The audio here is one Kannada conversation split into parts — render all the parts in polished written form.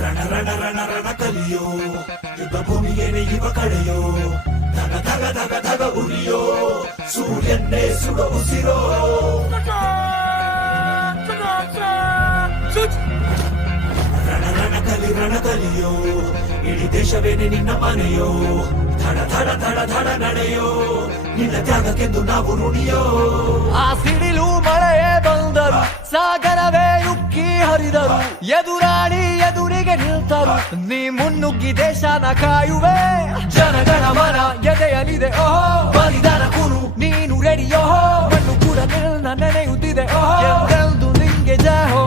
ರಣ ರಣ ರಣ ರಣ ಕಲಿಯೋ ಯುದ್ಧ ಭೂಮಿಗೇನೆ ಇವ ಕಡೆಯೋ ಧಗ ಧಗ ಧಗ ಧಗ ಉರಿಯೋ ಸೂರ್ಯನ್ನೇ ಸುಡ ಉಸಿರೋ ರಣ ಕಲಿಯೋ ಇಡೀ ದೇಶವೇನೆ ನಿನ್ನ ಮನೆಯೋ ಧಡ ಧಡ ಧಡ ಧಡ ನಡೆಯೋ ನಿನ್ನ ತ್ಯಾಗಕ್ಕೆಂದು ನಾವು ಋಣಿಯೋ. ಆ ಸಿಡಿಲು ಮಳೆಯೇ ಬಂದರು ಸಾಗರವೇ ಉಕ್ಕಿ ಹರಿದರು ಎದುರಾಳಿ ಎದುರಿಗೆ ನಿಲ್ತರು ನೀ ಮುನ್ನುಗ್ಗಿ ದೇಶನ ಕಾಯುವೆ ಜನಗಣ ಮನ ಎದೆಯಲಿದೆ ಓಹೋ ಬಲಿದಾನ ಕುರು ನೀನು ರೆಡಿಯೋ ಮಣ್ಣು ಕೂಡ ನಿನ್ನ ನೆನೆಯುತ್ತಿದೆ ಓಹೋ ಎಂದೆಂದು ನಿಂಗೆ ಜಹೋ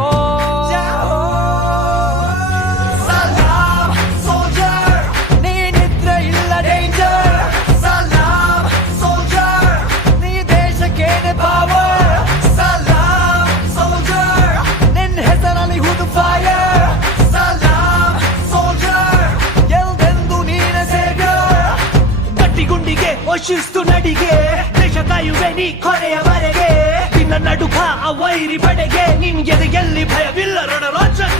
ಶಿಸ್ತು ನಡಿಗೆ ದೇಶ ಕಾಯುವೆ ನೀ ಕೊನೆಯವರೆಗೆ ನಿನ್ನ ನಡುಕ ಆ ವೈರಿ ಪಡೆಗೆ ನಿನ್ಗೆ ಎಲ್ಲಿ ಭಯವಿಲ್ಲ ರಣರೋಚಕ.